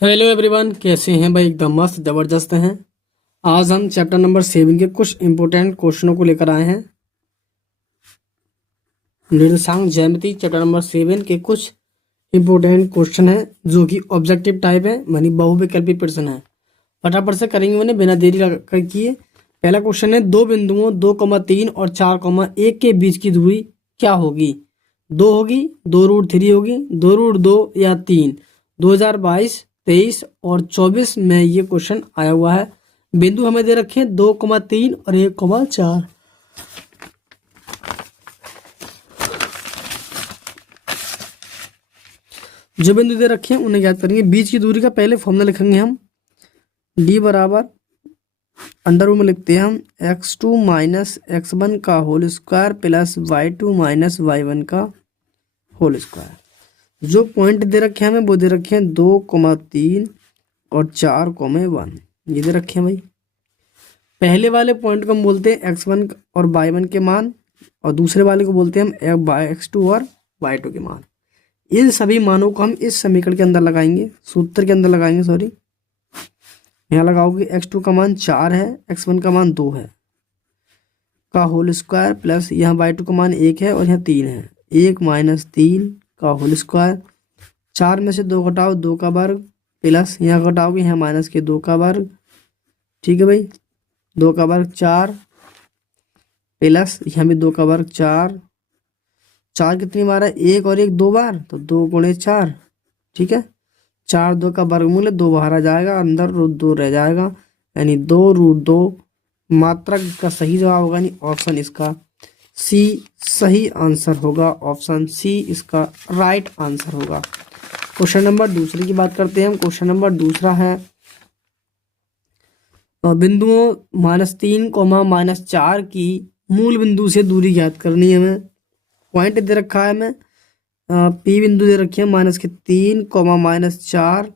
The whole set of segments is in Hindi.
हेलो एवरीवन, कैसे हैं भाई? एकदम मस्त ज़बरदस्त हैं। आज हम चैप्टर नंबर 7 के कुछ इंपॉर्टेंट क्वेश्चनों को लेकर आए हैं। निर्देशांक ज्यामिति चैप्टर नंबर 7 के कुछ इंपॉर्टेंट क्वेश्चन हैं जो कि ऑब्जेक्टिव टाइप है, यानी बहुविकल्पी प्रश्न है। फटाफट से करेंगे उन्हें बिना देरी किए। पहला क्वेश्चन है, दो बिंदुओं 2,3 और 4,1 के बीच की दूरी क्या होगी? 2 होगी, 2√3 होगी, 2√2 या 3? 2022, 23 और 24 में ये क्वेश्चन आया हुआ है। बिंदु हमें दे रखे हैं 2,3 और 1,4। जो बिंदु दे रखे हैं उन्हें याद करेंगे। बीच की दूरी का पहले फॉर्मूला लिखेंगे हम। d बराबर अंडर रूट में लिखते हैं हम x2 माइनस x1 का whole square plus y2 minus y1 का होल स्क्वायर। जो पॉइंट दे रखे हैं हमें वो दे रखे हैं 2,3 और 4,1। ये दे रखे हैं भाई। पहले वाले पॉइंट को हम बोलते हैं x1 और y1 के मान, और दूसरे वाले को बोलते हैं हम x2 और y2 के मान। इन सभी मानों को हम इस समीकरण के अंदर लगाएंगे, सूत्र के अंदर लगाएंगे, सॉरी। यहाँ लगाओगे x2 का मान 4 है, x1 का मान 2 है का होल स्क्वायर प्लस यहाँ y2 का मान 1 है और यहाँ 3 है, 1 माइनस 3 का होल स्क्वायर। 4 में से 2 घटाओ, 2 का वर्ग प्लस यहाँ घटाओगे यहाँ माइनस के 2 का वर्ग। ठीक है भाई, 2 का वर्ग 4 प्लस यहाँ भी 2 का वर्ग 4। 4 कितनी बार है? 1 और 1 2 बार, तो 2 गुणे 4। ठीक है, 4 2 का वर्गमूल है, 2 बाहर आ जाएगा, अंदर √2 रह जाएगा, यानी 2√2 मात्रक का सही जवाब होगा, यानी ऑप्शन इसका सी सही आंसर होगा। ऑप्शन सी इसका राइट आंसर होगा। क्वेश्चन नंबर दूसरे की बात करते हैं हम। क्वेश्चन नंबर दूसरा है, बिंदुओं -3, -4 की मूल बिंदु से दूरी ज्ञात करनी है हमें। पॉइंट दे रखा है हमें, पी बिंदु दे रखी है -3, -4,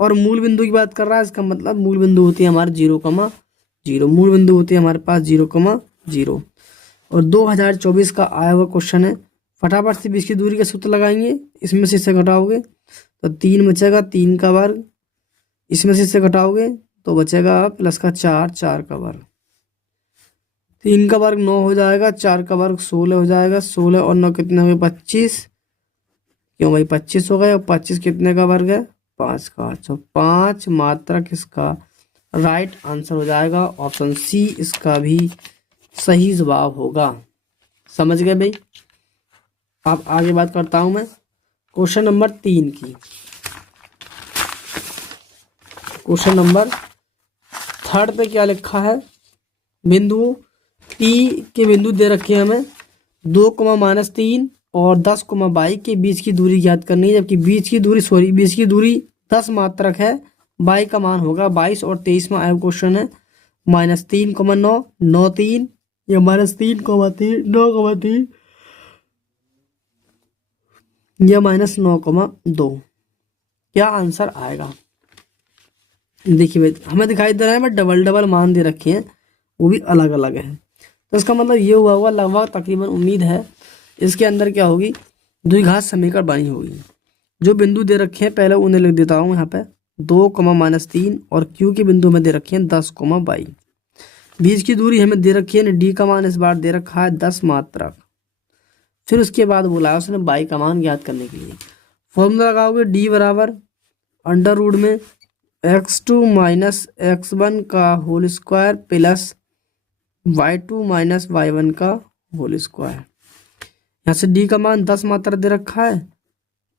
और मूल बिंदु की बात कर रहा है। इसका मतलब मूल बिंदु होती है हमारे 0,0। मूल बिंदु होती है हमारे पास 0,0। और 2024 का आया हुआ क्वेश्चन है। फटाफट से बीच की दूरी का सूत्र लगाएंगे। इसमें से इससे घटाओगे तो 3 बचेगा, 3 का वर्ग। इसमें से इससे घटाओगे तो बचेगा प्लस का 4, 4 का वर्ग। 3 का वर्ग 9 हो जाएगा, 4 का वर्ग 16 हो जाएगा। 16 और 9 कितने हो गए? 25। क्यों भाई? 25 हो गए। और 25 कितने का वर्ग है? 5 का। तो 5 मात्रक इसका राइट आंसर हो जाएगा। ऑप्शन सी इसका भी सही जवाब होगा। समझ गए भाई? अब आगे बात करता हूं मैं क्वेश्चन नंबर 3 की। क्वेश्चन नंबर 3 पे क्या लिखा है? बिंदु P के बिंदु दे रखे हैं हमें 2,-3 और 10,22 के बीच की दूरी ज्ञात करनी है। जबकि बीच की दूरी 10 मात्रक है। y का मान होगा 22 और 23 में आया क्वेश्चन है -3,9, 9,3 या -3,3, 9,3 या -9,2। क्या आंसर आएगा? देखिए भाई, हमें दिखाई दे रहा है डबल डबल मान दे रखे हैं, वो भी अलग अलग है। तो इसका मतलब ये हुआ होगा, लगभग तकरीबन उम्मीद है इसके अंदर क्या होगी, द्विघात समीकरण बनी होगी। जो बिंदु दे रखे हैं पहले उन्हें लिख देता हूँ यहाँ पे 2,-3 और क्यू के बिंदु में दे रखे हैं 10,22। बीच की दूरी हमें दे रखी है, डी का मान इस बार दे रखा है 10 मात्रक। फिर उसके बाद बोला उसने बाई का मान ज्ञात करने के लिए। फॉर्मूला लगाओगे डी बराबर अंडर रूट में x2 माइनस x1 का whole square plus y2 minus y1 का होल स्क्वायर। यहाँ से d का मान 10 मात्रा दे रखा है,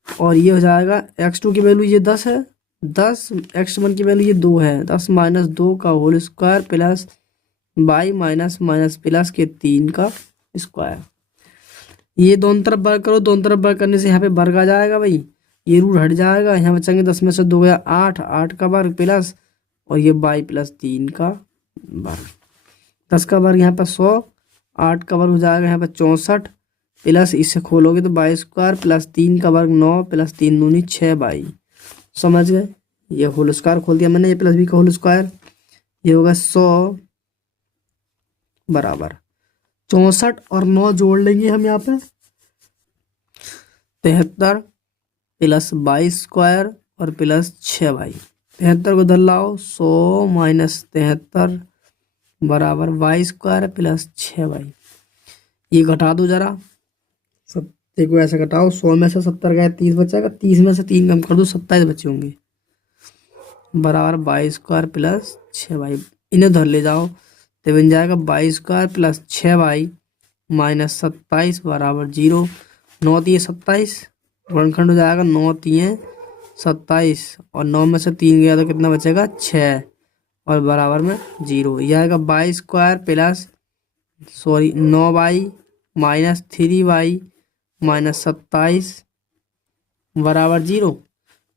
और ये हो जाएगा x2 की वैल्यू ये 10 है, 10, x1 की वैल्यू ये 2 है, 10 माइनस 2 का whole square plus y minus minus plus के 3 का स्क्वायर। ये दोनों तरफ वर्ग करो, दोनों तरफ वर्ग करने से यहाँ पे वर्ग आ जाएगा भाई, ये रूट हट जाएगा। यहाँ बचेंगे 10 में से 2 गया 8, 8 का वर्ग प्लस और ये y प्लस 3 का वर्ग। 10 का वर्ग यहाँ पर 100, 8 का वर्ग हो जाएगा यहाँ पर 64 प्लस इससे खोलोगे तो y स्क्वायर प्लस 3 का वर्ग 9 प्लस 3 दूनी 6y। समझ गए? ये होल स्क्वायर खोल दिया मैंने, ये प्लस b का होल स्क्वायर। ये होगा 100 बराबर 64 और 9 जोड़ लेंगे हम यहाँ पे 73 प्लस 22 स्क्वायर और प्लस 6y। 73 को इधर लाओ, 100 माइनस 73 बराबर y² प्लस 6y। ये घटा दो जरा, सब देखो ऐसे घटाओ, 100 में से 70 गए 30 बचेगा, 30 में से 3 कम कर दो 27 बचे होंगे, बराबर y² प्लस 6y। इन्हें धर ले जाओ तो बन जाएगा y² प्लस 6y माइनस 27 बराबर 0। 9 तिये 27, गुणनखंड हो जाएगा 9 तिये 27 और 9 में से 3 गया तो कितना बचेगा 6 और बराबर में 0। यह आएगा y² plus 9y minus 3y minus 27 बराबर 0।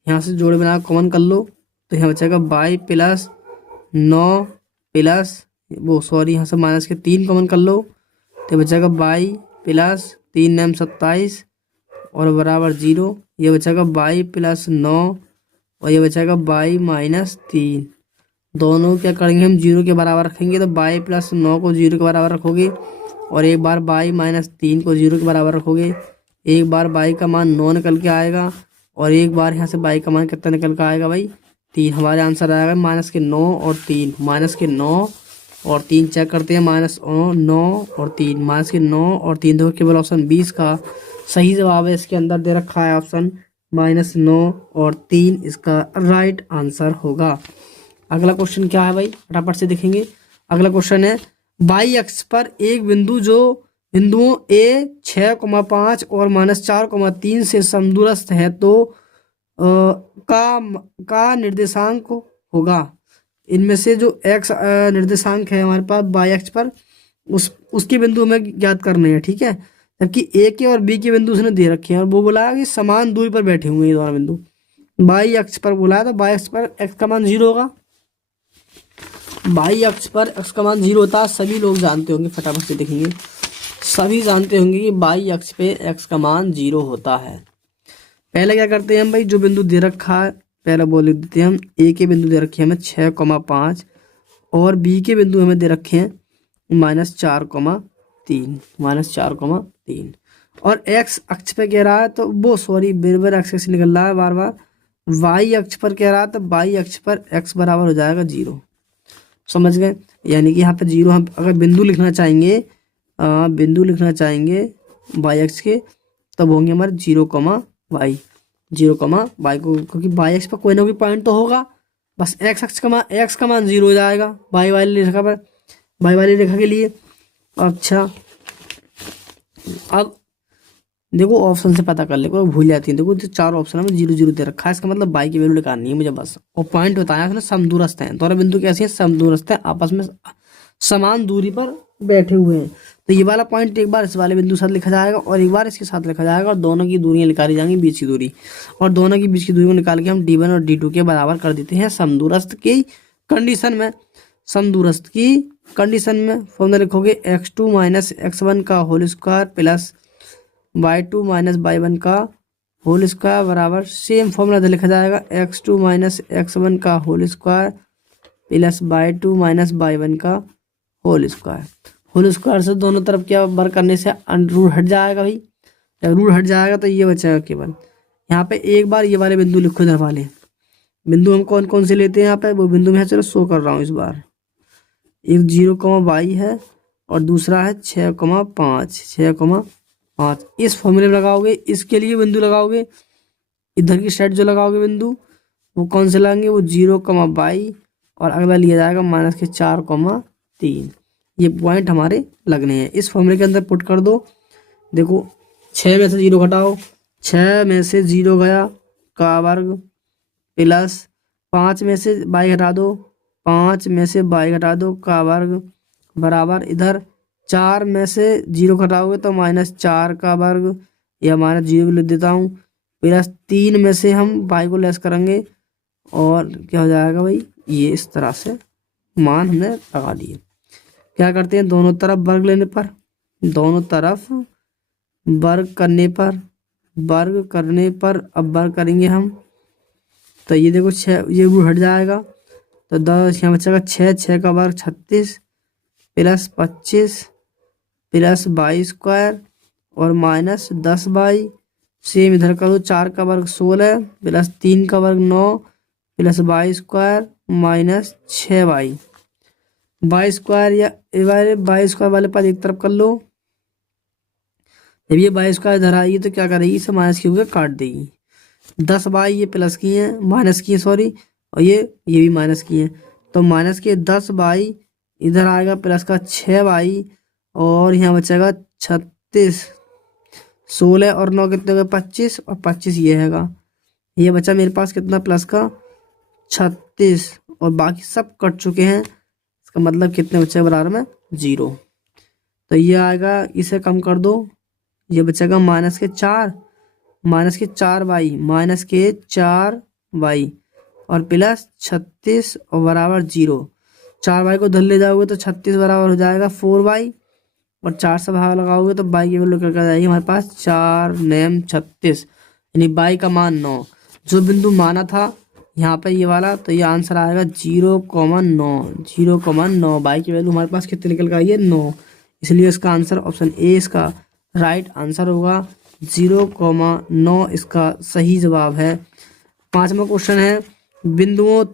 यहाँ से जोड़े बना कॉमन कर लो तो यहाँ बचेगा y प्लस 9 प्लस यहाँ से माइनस के 3 कॉमन कर लो तो बचेगा y प्लस 3 9 27 और बराबर 0। ये बचेगा y प्लस 9 और ये बचेगा y माइनस 3। दोनों क्या करेंगे हम 0 के बराबर रखेंगे, तो y प्लस 9 को 0 के बराबर रखोगे और एक बार y माइनस 3 को 0 के बराबर रखोगे। एक बार y का मान 9 निकल के आएगा और एक बार यहाँ से y का मान कितना निकल के आएगा भाई 3। हमारे आंसर आएगा माइनस के 9 और 3, माइनस के 9 और 3 चेक करते हैं, माइनस 9 और 3, माइनस के 9 और 3। देखो केवल ऑप्शन 20 का सही जवाब है, इसके अंदर दे रखा है ऑप्शन -9 और 3 इसका राइट आंसर होगा। अगला क्वेश्चन क्या है भाई, फटाफट से देखेंगे। अगला क्वेश्चन है y अक्ष पर एक बिंदु जो बिंदुओं a 6,5 और -4,3 से समदूरस्थ है तो का निर्देशांक होगा। इनमें से जो x निर्देशांक है हमारे पास y अक्ष पर उसके बिंदु हमें ज्ञात करने हैं, ठीक है। जबकि a के और b के बिंदु उसने दे रखे हैं और वो बोला है कि समान दूरी पर बैठे हुए ये दोनों बिंदु। y अक्ष पर बोला है तो y अक्ष पर x का मान 0 होगा। y अक्ष पर x का मान 0 होता है, सभी लोग जानते होंगे, फटाफट से देखेंगे। सभी जानते होंगे कि y अक्ष पे x का मान 0 होता है। पहले क्या करते हैं हम भाई, जो बिंदु दे रखा है पहले वो लिख देते हैं हम। a के बिंदु दे रखे हैं हमें 6,5 और b के बिंदु हमें दे रखे हैं -4,3 और x अक्ष पे कह रहा है तो वो बेरबर एक्स निकल रहा है बार बार। y अक्ष पर कह रहा है तो y अक्ष पर x बराबर हो जाएगा 0। समझ गए, यानी कि यहाँ पे 0 हम अगर बिंदु लिखना चाहेंगे y अक्ष के तब होंगे हमारे 0, y 0, y को, क्योंकि y अक्ष पर कोई ना कोई पॉइंट तो होगा, बस x अक्ष का मान 0 हो जाएगा y वाली रेखा के लिए। अच्छा अब देखो ऑप्शन से पता कर ले, कोई भूल जाती है। देखो जो 4 ऑप्शन है 0 0 दे रखा है, इसका मतलब y की वैल्यू निकालनी है मुझे बस। और पॉइंट बताया उसने समदूरस्थ हैं, दोनों बिंदु कैसे हैं, समदूरस्थ हैं, आपस में समान दूरी पर बैठे हुए हैं। तो ये वाला पॉइंट एक बार इस वाले बिंदु के साथ लिखा जाएगा और एक बार इसके साथ लिखा जाएगा और दोनों की दूरियां निकाली जाएंगी, बीच की दूरी, और दोनों की बीच की दूरी को निकाल के हम d1 और d2 के बराबर कर देते हैं समदूरस्थ की कंडीशन में। समदूरस्थ की कंडीशन में फॉर्मूला लिखोगे x2 माइनस x1 का whole square plus y2 minus y1 का होल स्क्वायर बराबर, सेम फॉर्मूला लिखा जाएगा x2 माइनस x1 का whole square plus y2 minus y1 का होल स्क्वायर। होल स्क्वायर से दोनों तरफ क्या वर्क करने से रूट हट जाएगा भाई, जब रूट हट जाएगा तो ये बचेगा केवल। यहाँ पे एक बार ये वाले बिंदु लिखो, इधर वाले बिंदु हम कौन कौन से लेते हैं, यहाँ पे वो बिंदु मैं चलो शो कर रहा हूँ इस बार। एक 0, y है और दूसरा है 6,5। इस फॉर्मूले में लगाओगे, इसके लिए बिंदु लगाओगे, इधर की साइड जो लगाओगे बिंदु वो कौन से लगाएंगे, वो 0, y और अगला लिया जाएगा -4,3। ये पॉइंट हमारे लगने हैं। इस फॉर्मूले के अंदर पुट कर दो। देखो 6 में से 0 घटाओ, 6 में से 0 गया का वर्ग प्लस 5 में से y घटा दो, 5 में से y घटा दो का वर्ग बराबर इधर 4 में से 0 घटाओगे तो -4 का वर्ग या -0 लिख देता हूँ, प्लस 3 में से हम y को लेस करेंगे और क्या हो जाएगा भाई, ये इस तरह से मान हमने लगा दिए। क्या करते हैं, दोनों तरफ वर्ग लेने पर, दोनों तरफ वर्ग करने पर अब वर्ग करेंगे हम तो ये देखो 6 ये रूट हट जाएगा तो 10 यहाँ बचेगा 6 का वर्ग 36 प्लस 25 प्लस y² और -10y सेम इधर करो, 4 का वर्ग 16 प्लस 3 का वर्ग 9 plus y square minus 6y। Y square या वाई स्क्वायर वाले पद एक तरफ कर लो। जब ये वाई स्क्वायर इधर आएगी तो क्या करेगी, इसे माइनस की होकर काट देगी। 10y ये प्लस की है, माइनस की है सॉरी, और ये भी माइनस की है, तो माइनस के 10y इधर आएगा प्लस का 6y और यहाँ बचेगा 36। 16 और 9 कितने हो गए 25 और 25 ये हैगा। ये बचा मेरे पास कितना प्लस का 36 और बाकी सब कट चुके हैं। इसका मतलब कितने बचे बराबर में 0। तो ये आएगा, इसे कम कर दो, ये बचेगा माइनस के 4 y माइनस के 4y और प्लस 36 और बराबर 0। 4y को धर ले जाओगे तो 36 बराबर हो जाएगा 4y और 4 से भाग लगाओगे तो y की वैल्यू क्या जाएगी हमारे पास 4 नेम 36, यानी y का मान 9। जो बिंदु माना था यहाँ पे ये वाला, तो ये आंसर आएगा 0,9। 0,9 y की वैल्यू हमारे पास कितने निकल कर आई है 9, इसलिए इसका आंसर ऑप्शन ए इसका राइट आंसर होगा। 0,9 इसका सही जवाब है। 5वां क्वेश्चन है, बिंदुओं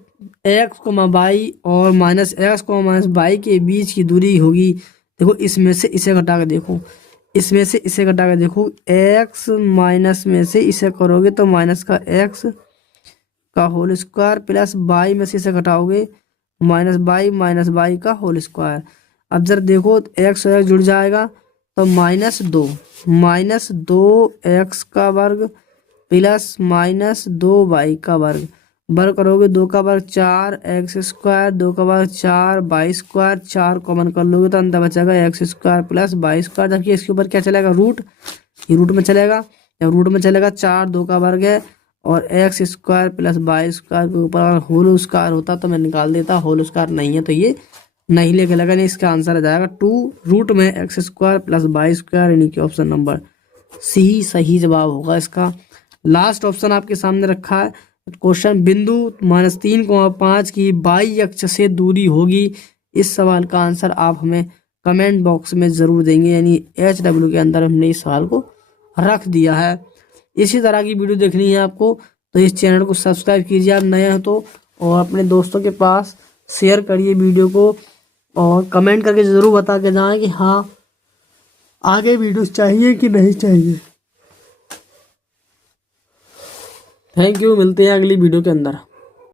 x, y और -x, -y के बीच की दूरी होगी। देखो इसमें से इसे घटा के देखो, इसमें से इसे घटा के देखो, x माइनस में से इसे करोगे तो माइनस का x का होल स्क्वायर प्लस y में से इसे घटाओगे माइनस y का होल स्क्वायर। अब जरा देखो x और x जुड़ जाएगा तो -2x का वर्ग प्लस -2y का वर्ग, वर्ग करोगे 2 का वर्ग 4x स्क्वायर, 2 का वर्ग 4y स्क्वायर, 4 कॉमन कर लोगे तो अंदर बचेगा x square plus y square. जबकि इसके ऊपर क्या चलेगा रूट, ये रूट में चलेगा, जब रूट में चलेगा 4 2 का वर्ग है और x square plus y square के ऊपर अगर होल स्क्वायर होता तो मैं निकाल देता, होल स्क्वायर नहीं है तो ये नहीं लेके लगा, नहीं इसका आंसर आ जाएगा 2 रूट में x square plus y square, यानी कि ऑप्शन नंबर सी सही जवाब होगा इसका। लास्ट ऑप्शन आपके सामने रखा है क्वेश्चन, बिंदु -3,5 की y अक्ष से दूरी होगी। इस सवाल का आंसर आप हमें कमेंट बॉक्स में ज़रूर देंगे, यानी HW के अंदर हमने इस सवाल को रख दिया है। इसी तरह की वीडियो देखनी है आपको तो इस चैनल को सब्सक्राइब कीजिए आप नए हो तो, और अपने दोस्तों के पास शेयर करिए वीडियो को और कमेंट करके ज़रूर बता के जाएं कि हाँ आगे वीडियोस चाहिए कि नहीं चाहिए। थैंक यू, मिलते हैं अगली वीडियो के अंदर।